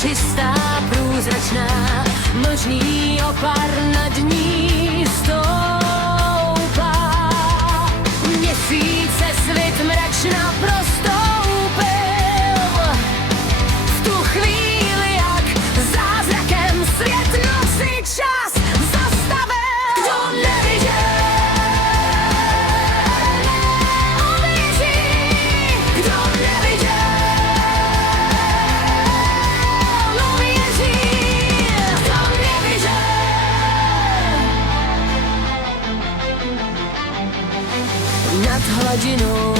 čistá, průzračná, mlžný opar nad ní stoupá. Měsíce svit mračna prostoupil, v tu chvíli jak zázrakem svět noci čas zastavil. Kdo neviděl, uvěří, kdo neviděl, uvěří, kdo neviděl. Nad hladinou